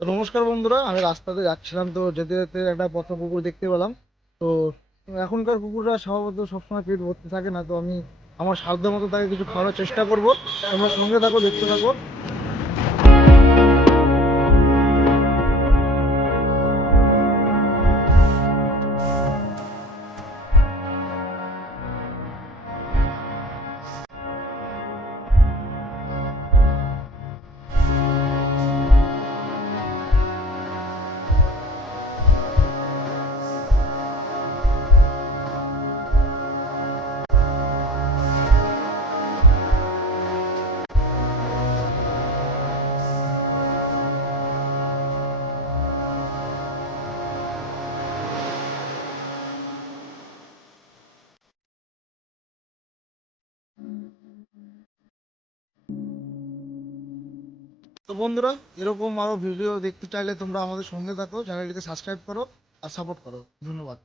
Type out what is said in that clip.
তো নমস্কার বন্ধুরা, আমি রাস্তাতে যাচ্ছিলাম, তো যেতে যেতে একটা পথ কুকুর দেখতে পেলাম। তো এখনকার কুকুররা স্বভাবত সবসময় পেট ভর্তি থাকে না, তো আমি আমার সাধ্য মতো তাকে কিছু খাওয়ানোর চেষ্টা করব। তোমরা সঙ্গে থাকো, দেখতে থাকো। তো বন্ধুরা, এরকম আরো ভিডিও দেখতে চাইলে তোমরা আমাদের সঙ্গে থাকো, চ্যানেলটিকে সাবস্ক্রাইব করো আর সাপোর্ট করো। ধন্যবাদ।